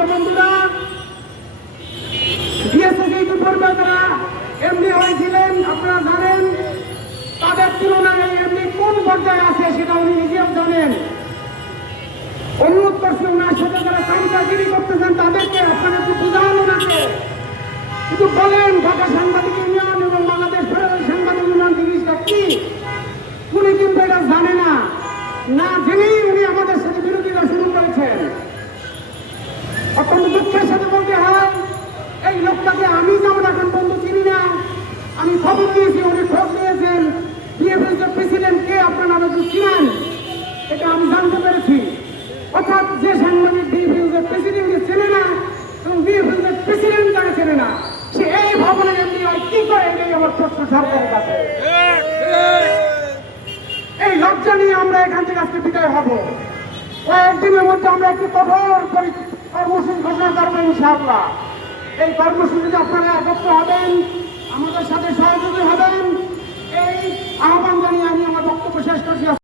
প্রিয় বন্ধুরা, বিএসএফ দুপুরবেলা যারা এমনি হয়েছিলেন আপনারা জানেন, তাদের তুলনায় এমনি কোন পর্যায়ে আছে সেটা উনি নিজেও জানেন। অনুরোধ করছি ওনার সাথে যারা কামচাগিরি করতেছেন তাদেরকে আপনারা একটু বুঝান ওনাকে, কিন্তু বলেন ঢাকা সাংবাদিক ইউনিয়ন এবং বাংলাদেশ ফেডারেল সাংবাদিক ইউনিয়ন জিনিসটা কি। উনি কিন্তু এটা জানে না, না জেনেই উনি আমাদের সাথে বিরোধিতা শুরু করেছেন। অত্যন্ত দুঃখের সাথে বলতে হয়, এই লোকটাকে আমি যেমন এখন বন্ধু চিনি না, আমি খবর দিয়েছি, উনি খোঁজ নিয়েছেন বিএফএস প্রেসিডেন্ট কে আপনারা আমাকে চিনেন, এটা আমি জানতে পেরেছি। অর্থাৎ যে সাংবাদিক বিএফএস প্রেসিডেন্টকে চেনে না এবং বিএফএস প্রেসিডেন্ট তাকে চেনে না, সে এই ভবনে এমনি হয় কি করে, এটাই আমার প্রশ্ন সরকারের কাছে। এই লজ্জা নিয়ে আমরা এখান থেকে আজকে বিদায় হব। কয়েকদিনের মধ্যে আমরা একটি কঠোর কর্মসূচি ঘোষণা করবো ইনশাআল্লাহ। এই কর্মসূচিতে আপনারা একত্র হবেন।